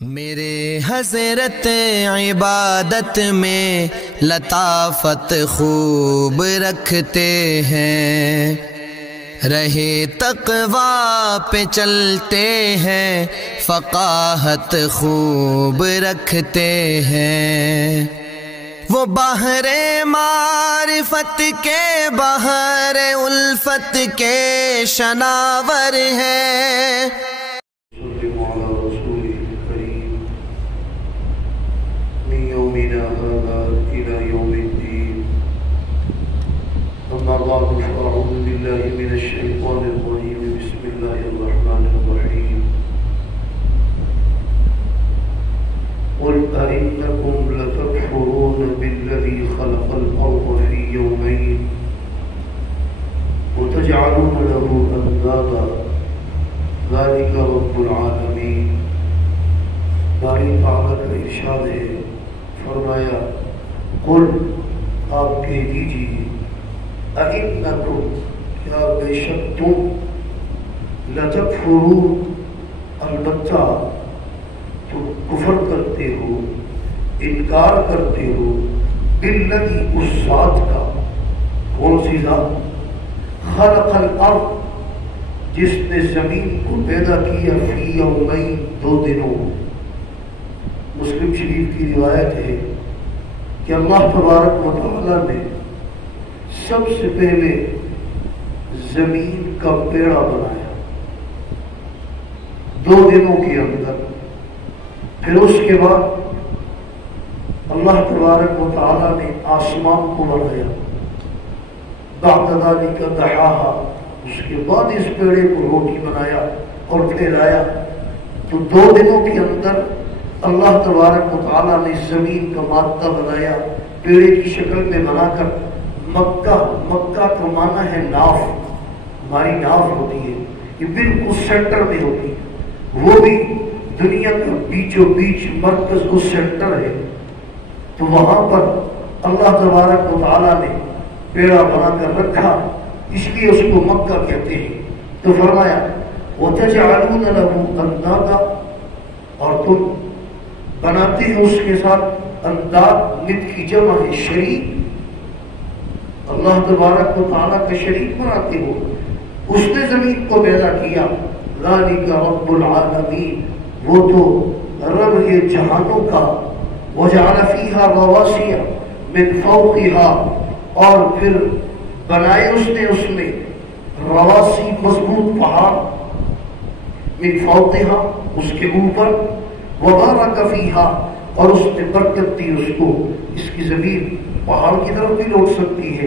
میرے حضرت عبادت میں لطافت خوب رکھتے ہیں، رہے تقویٰ پہ چلتے ہیں، فقاہت خوب رکھتے ہیں۔ وہ بحر معرفت کے بحر الفت کے شناور ہیں۔ بعد فأعوذ بالله من الشيطان الرجيم بسم الله الرحمن الرحيم قل أئنكم لتكفرون بالذي خلق الأرض في يومين وتجعلون له أندادا ذلك رب العالمين۔ باری تعالیٰ کا ارشاد ہے، فرمایا قل آپ کہہ دیجیے اِنَّكُمْ کیا بے شک تم لَتَكْفُرُونَ البتہ تم کفر کرتے ہو، انکار کرتے ہو، بِالَّذِي اس ذات کا، کون سی ذات؟ خلق الارض جس نے زمین کو پیدا کیا، فی یومین دو دنوں۔ مسلم شریف کی روایت ہے کہ اللہ تبارک و تعالیٰ نے سب سے پہلے زمین کا پیڑا بنایا دو دنوں کے اندر، پھر اس کے بعد اللہ تبارک و تعالیٰ نے آسمان کو بنایا، بعد ذلک دحاہا، اس کے بعد اس پیڑے کو روٹی بنایا اور پھیلایا۔ تو دو دنوں کے اندر اللہ تبارک و تعالیٰ نے زمین کا مادہ بنایا، پیڑے کی شکل میں بنا کر۔ مکہ کا معنی ہے ناف، ہماری ناف ہوتی ہے، یہ بالکل سینٹر میں ہوتی ہے، وہ بھی دنیا کا بیچوں بیچ مرکز وہ سینٹر ہے۔ تو وہاں پر اللہ تبارک و تعالیٰ نے پیڑا بنا کر رکھا، اس لیے اس کو مکہ کہتے ہیں۔ تو فرمایا وَتَجْعَلُونَ لَهُ أَندَادًا، اور تم بناتے ہو اس کے ساتھ انداد، نت کی جمع ہے شریک، اللہ تبارک و تعالیٰ کا شریک بناتے ہو۔ اس نے زمین کو پیدا کیا، ذالک رب العالمین، وہ تو رب ہے جہانوں کا، وجعل فیہا رواسی من فوقہا، اور پھر بنائے اس نے اس میں رواسی مضبوط پہاڑ، من فوقہا اس کے اوپر، وبارک فیہا، اور اس نے برکت دی اس کو۔ اس کی زمین پہاڑ کی طرف بھی لوٹ سکتی ہے،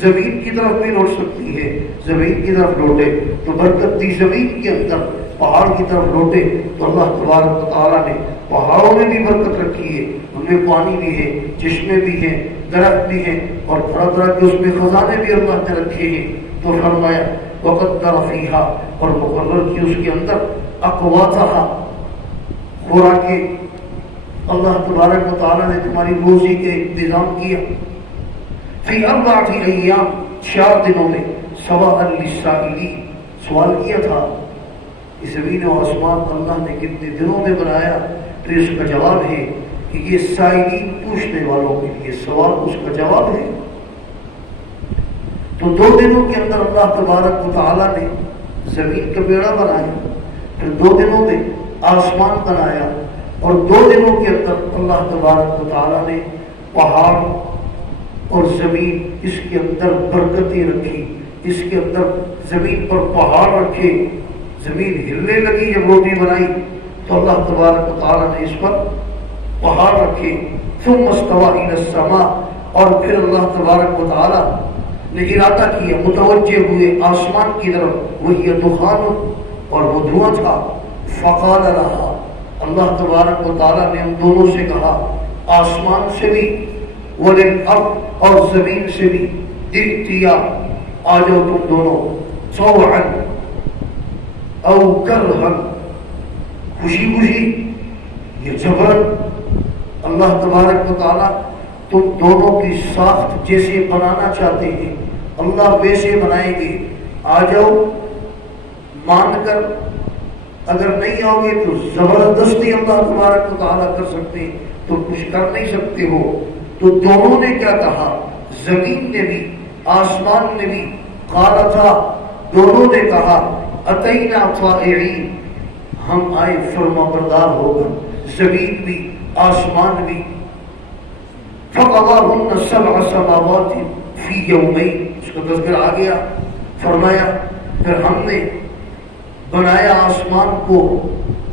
زمین کی طرف بھی لوٹ سکتی ہے، زمین کی طرف لوٹے تو برکت دی زمین کے اندر، پہاڑ کی طرف لوٹے تو اللہ تبارک و تعالیٰ نے پہاڑوں میں بھی برکت رکھی ہے، ان میں پانی بھی ہے، چشمے بھی ہیں، درخت بھی ہیں، اور طرح طرح کے اس میں خزانے بھی اللہ نے رکھے ہیں۔ تو فرمایا وقدر فیہا، اور مقرر کی اس کے اندر اقواتہا، خوراکیں، اللہ تبارک و تعالیٰ نے تمہاری روزی کا انتظام کیا، فی اربعۃ ایام، 4 دنوں میں، سواء للسائلین، سوال کیا تھا اس زمین و آسمان اللہ نے کتنے دنوں میں بنایا؟ تو اس کا جواب ہے کہ یہ سائلین پوچھنے والوں کے لیے سوال، اس کا جواب ہے۔ تو 2 دنوں کے اندر اللہ تبارک و تعالیٰ نے زمین کا بیڑا بنایا، پھر 2 دنوں میں آسمان بنایا، اور 2 دنوں کے اندر اللہ تبارک و تعالیٰ نے پہاڑ اور زمین، اس کے اندر برکتیں رکھی، اس کے اندر زمین پر پہاڑ رکھے، زمین ہلنے لگی جب روٹی بنائی تو اللہ تبارک و تعالیٰ نے اس پر پہاڑ رکھے۔ ثم استوى الى السماء، اور پھر اللہ تبارک و تعالیٰ نے ارادہ کیا، متوجہ ہوئے آسمان کی طرف، وہی دخان، اور وہ دھواں تھا، فقال لها، اللہ تبارک و تعالیٰ نے ان دونوں سے کہا، آسمان سے بھی وَلِلْأَرْضِ، اور زمین سے بھی، ائتیا، آ جاؤ تم دونوں، طوعاً او کرہاً، خوشی خوشی یا جبراً۔ اللہ تبارک و تعالیٰ تم دونوں کی ساخت جیسے بنانا چاہتے ہیں اللہ ویسے بنائیں گے، آ جاؤ مان کر، اگر نہیں آؤ گے تو زبردستی اللہ تبارک و تعالیٰ کر سکتے ہیں، تو کچھ کر نہیں سکتے ہو۔ تو دونوں نے کیا کہا، زمین نے بھی آسمان نے بھی، قال تھا دونوں نے کہا اتینا طائعین، ہم آئے فرما بردار ہو کر، زمین بھی آسمان بھی۔ فقضاهن 7 سماوات فی یومین، اس کا تذکرہ آ گیا، فرمایا پھر ہم نے بنایا آسمان کو،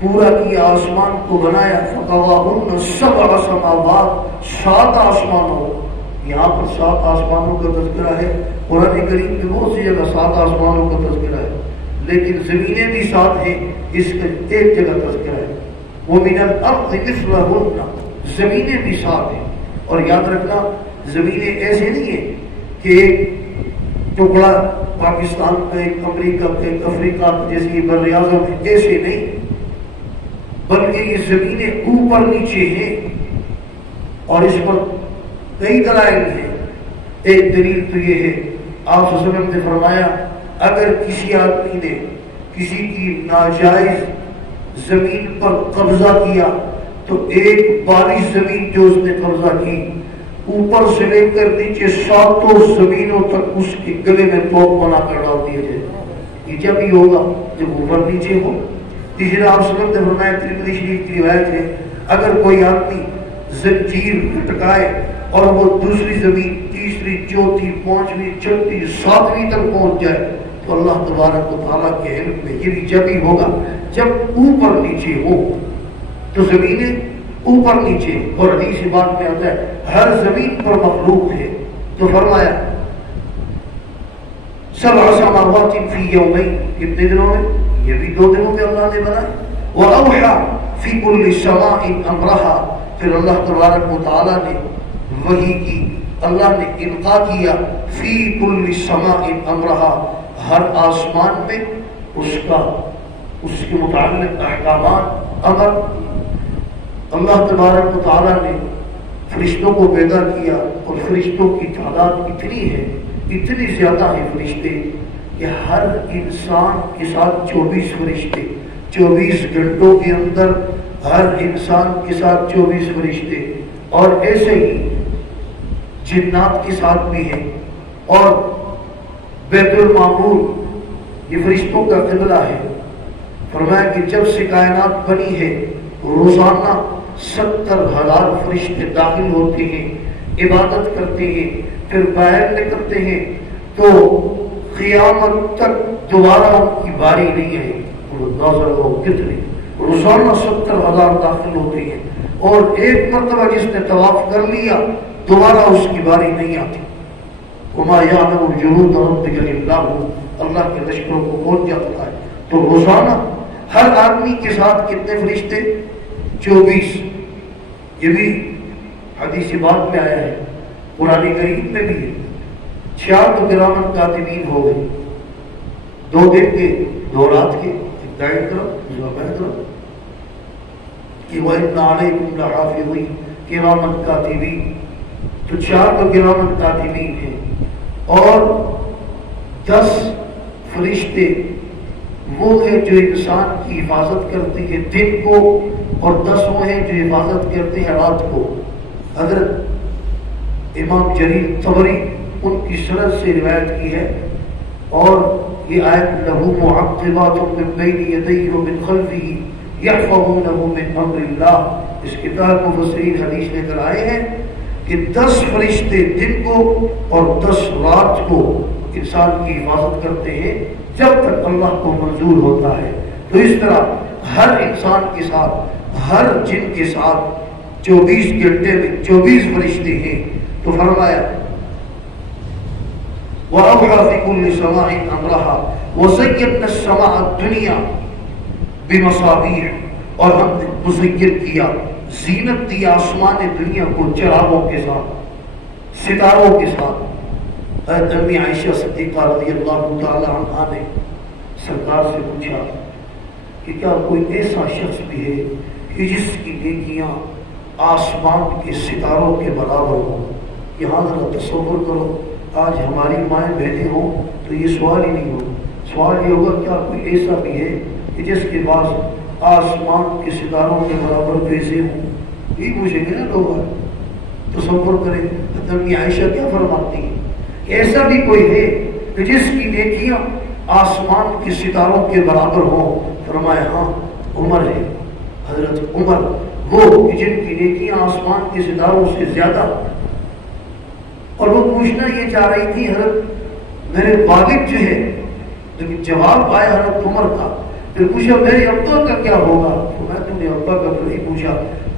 پورا کیا آسمان کو بنایا، فقضاهن 7 سماوات، 7 آسمانوں، یہاں پر 7 آسمانوں کا تذکرہ ہے، قرآن کریم میں بہت سی جگہ 7 آسمانوں کا تذکرہ ہے، لیکن زمینیں بھی 7 ہیں، اس کا ایک جگہ تذکرہ ہے، وَمِنَ الْأَرْضِ مِثْلَهُنَّ، زمینیں بھی 7 ہیں۔ اور یاد رکھنا زمینیں ایسے نہیں ہیں کہ ایک ٹکڑا پاکستان کا، ایک امریکہ کا، ایک افریقہ کا، جیسے یہ بر اعظم ہے، ایسے نہیں، بلکہ یہ زمینیں اوپر نیچے ہیں، اور اس پر کئی دلائل ہیں۔ ایک دلیل تو یہ ہے، آپ صلی اللہ علیہ وسلم نے فرمایا اگر کسی آدمی نے کسی کی ناجائز زمین پر قبضہ کیا تو ایک بارش زمین جو اس نے قبضہ کی، اوپر سے لے کر نیچے 7 زمینوں تک اس کے گلے میں توپ بنا کر ڈال دیا جائے۔ یہ جب ہی ہوگا جب اوپر نیچے ہو۔ تیسرا آپ صلی اللہ علیہ وسلم نے فرمایا، ترمذی شریف کی روایت ہے، اگر کوئی آدمی زنجیر لٹکائے اور وہ دوسری زمین، تیسری، چوتھی، پانچویں، چھٹی، 7ویں تک پہنچ جائے تو اللہ تبارک و تعالیٰ کے علم میں یہ بھی جب ہی ہوگا جب اوپر نیچے ہو۔ تو زمینیں اوپر نیچے، اور حدیث بات میں آتا ہے ہر زمین پر مخلوق ہے۔ تو فرمایا 7 سماوات فی یومین، کتنے دنوں میں؟ یہ بھی 2 دنوں میں اللہ نے بنایا۔ وَأَوْحَى فِي كُلِّ سَمَاءٍ أَمْرَهَا، پھر اللہ تبارک و تعالیٰ نے وحی کی، اللہ نے القاء کیا، فی کل سماء امرها، ہر آسمان میں اس کے متعلق احکامات، امر۔ اللہ تبارک و تعالیٰ نے فرشتوں کو پیدا کیا، اور فرشتوں کی تعداد اتنی ہے، اتنی زیادہ ہیں فرشتے کہ ہر انسان کے ساتھ 24 فرشتے، 24 گھنٹوں کے اندر ہر انسان کے ساتھ 24 فرشتے، اور ایسے ہی جنات کے ساتھ بھی ہیں۔ اور بیت المعمور یہ فرشتوں کا قبلہ ہے۔ فرمایا کہ جب سے کائنات بنی ہے روزانہ 70,000 فرشتے داخل ہوتے ہیں، عبادت کرتے ہیں، پھر باہر نکلتے ہیں، تو قیامت تک دوبارہ ان کی باری نہیں ہے۔ نظر ہو کتنے روزانہ 70,000 داخل ہوتے ہیں، اور ایک مرتبہ جس نے طواف کر لیا دوبارہ اس کی باری نہیں آتی۔ وَمَا يَعْلَمُ جُنُودَ رَبِّكَ إِلَّا هُوَ، اللہ کے لشکروں کو کون جانتا ہے؟ تو روزانہ ہر آدمی کے ساتھ کتنے فرشتے؟ 24۔ یہ بھی حدیث بات میں آیا ہے، قرآن کریم میں بھی ہے۔ 4 تو کرامن کاتبین ہو گئے، 2 دن کے 2 رات کے، ایک دائیں طرف دوسرا بائیں طرف، کہ وَإِنَّ عَلَيْكُمْ لَحَافِظِينَ کرامن کاتبین، تو 4 تو کرامن کاتبین ہیں، اور 10 فرشتے وہ ہیں جو انسان کی حفاظت کرتے ہیں دن کو، اور 10 وہ ہیں جو حفاظت کرتے ہیں رات کو۔ حضرت امام جریر طبری ان کی سند سے روایت کی ہے، اور یہ آیت لہو معقبات من بین یدیہ ومن خلفہ یحفظونہ من امر اللہ، اس کے تحت مفسرین حدیث لے کر آئے ہیں کہ 10 فرشتے دن کو اور 10 رات کو انسان کی حفاظت کرتے ہیں جب تک اللہ کو منظور ہوتا ہے۔ تو اس طرح ہر انسان کے ساتھ، ہر جن کے ساتھ 24 گھنٹے میں 24 فرشتے ہیں۔ تو فرمایا وَأَوْحَى فِي كُلِّ سَمَاءٍ أَمْرَهَا وَزَيَّنَّا السَّمَاءَ الدُّنْيَا بِمَصَابِيحَ، اور ہم نے مزین کیا، زینت دی آسمان دنیا کو چراغوں کے ساتھ، ستاروں کے ساتھ۔ حضرت امی عائشہ صدیقہ رضی اللہ تعالی عنہا نے سرکار سے پوچھا کہ کیا کوئی ایسا شخص بھی ہے کہ جس کی نیکیاں آسمان کے ستاروں کے برابر ہوں؟ یہاں ذرا تصور کرو، آج ہماری مائیں بہنیں ہوں تو یہ سوال ہی نہیں ہو، سوال یہ ہوگا کیا کوئی ایسا بھی ہے کہ جس کے پاس آسمان کے ستاروں کے برابر پیسے ہوں؟ یہ پوچھیں گے نا لوگ، تصور کریں حضرت عائشہ کیا فرماتی ہے کہ ایسا بھی کوئی ہے کہ جس کی نیکیاں آسمان کے ستاروں کے برابر ہوں؟ فرمایا ہاں، عمر ہے، حضرت عمر، وہ جن کی نیکیاں آسمان کے ستاروں سے زیادہ۔ اور وہ پوچھنا یہ چاہ رہی تھی حضرت میرے والد جو ہے، لیکن جواب آیا حضرت عمر کا۔ پھر پوچھا میرے ابا کا کیا ہوگا؟ تو میں تم نے ابا کا تو نہیں پوچھا۔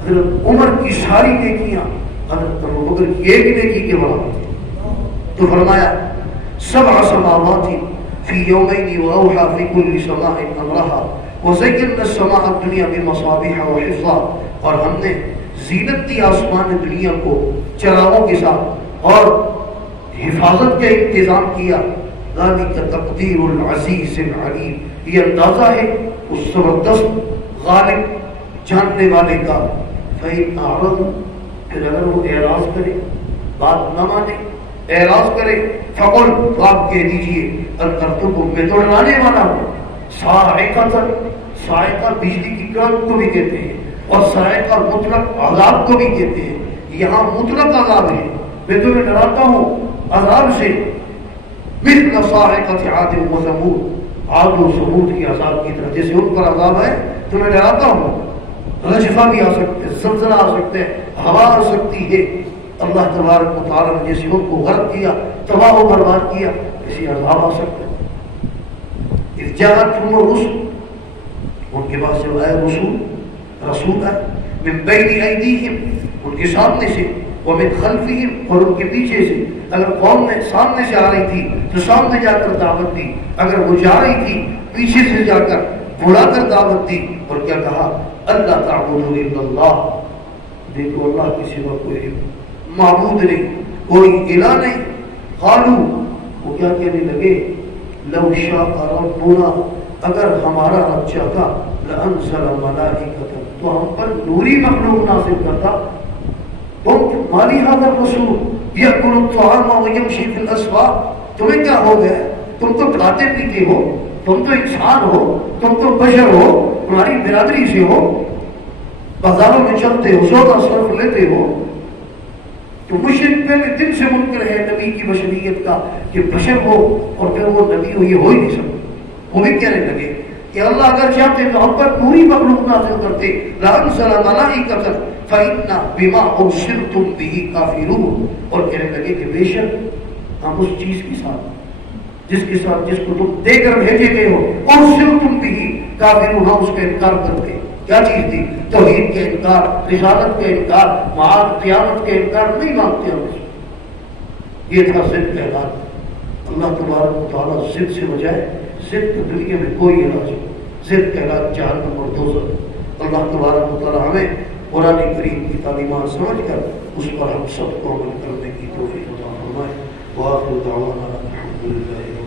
حضرت عمر کی ساری نیکیاں حضرت ابوبکر کی ایک نیکی کے برابر تھی۔ تو فرمایا سبع سماوات فی یومین واوحی فی کل سماء امرہا وزینا السماء الدنیا بمصابیح وحفظا، اور ہم نے زینت دی آسمان دنیا کو چراغوں کے ساتھ اور حفاظت کا انتظام کیا۔ ذالک تقدیر العزیز العلیم، یہ اندازہ ہے اس زبردست غالب جاننے والے کا۔ فإن أعرضوا، پھر اگر وہ اعراض کرے، بات نہ مانے، اعراض کرے، فقل، تو آپ کہہ دیجئے انذرتکم، میں تو ڈرانے والا ہوں، صاعقۃ، صاعقہ بجلی کی کرنٹ کو بھی کہتے ہیں، اور صاعقہ مطلق عذاب کو بھی کہتے ہیں۔ یہاں مطلق عذاب ہے، میں تمہیں ڈراتا ہوں عذاب سے، مثل صاعقۃ عاد و ثمود، عاد و ثمود کی عذاب کی طرح، جیسے ان پر عذاب ہے تمہیں ڈراتا ہوں۔ رجفہ بھی آ سکتے ہیں، زلزلہ آ سکتے ہیں، ہوا آ سکتی ہے۔ اللہ تبارک و تعالیٰ نے جیسے ان کو غرق کیا، تباہ و برباد کیا، اسی عذاب آ سکتے ہیں۔ اذ جاءتہم الرسل، ان کے پاس جب آئے رسول آئے، من بین ایدیہم، ان کے سامنے سے، ومن خلفہم، اور ان کے پیچھے سے۔ اگر قوم نے سامنے سے آ رہی تھی تو سامنے جا کر دعوت دی، اگر وہ جا رہی تھی پیچھے سے جا کر بلا کر دعوت دی، اور کیا کہا؟ اللہ تعبدوا الا اللہ، دیکھو اللہ کے سوا کوئی معبود نہیں، کوئی الہ نہیں۔ قالوا، وہ کیا کہنے لگے؟ لو شاء ربنا، اگر ہمارا رب چاہتا، لانزل ملائکۃ، تو ہم پر نوری مخلوق نازل کرتا۔ تم مالی هذا الرسول یأکل الطعام ویمشی فی الاسواق، تمہیں کیا ہو گیا؟ تم تو کھاتے پیتے ہو، تم تو انسان ہو، تم تو بشر ہو، تمہاری برادری سے ہو، بازاروں میں چلتے ہو، سودا صرف لیتے ہو۔ تو مشرک پہلے دن سے منکر ہے نبی کی بشریت کا، کہ بشر ہو اور پھر وہ نبی ہو، یہ ہو ہی نہیں سکتا۔ وہ بھی کہنے لگے کہ اللہ اگر چاہتے تو ہم پر پوری مخلوق نازل کرتے، لانزل ملائکۃ فإنا بما أرسلتم به کافرون، اور کہنے لگے کہ بے شک ہم اس چیز کے ساتھ، جس کو تم دے کر بھیجے گئے ہو، أرسلتم به کافرون، ہم اس کا انکار کرتے ہیں۔ کیا چیز تھی؟ توحید کا انکار، رسالت کا انکار، معاد قیامت کا انکار نہیں مانتے ہم اس۔ یہ تھا ضد کا علاج۔ اللہ تبارک و تعالیٰ ضد سے بجائے، ضد کی دنیا میں کوئی علاج نہیں، ضد کا علاج جہنم اور دوزخ۔ اللہ تبارک و تعالیٰ ہمیں قرآن کریم کی تعلیمات سمجھ کر اس پر ہم سب کو عمل کرنے کی توفیق عطا فرمائے۔ وآخر دعوانا الحمدللہ۔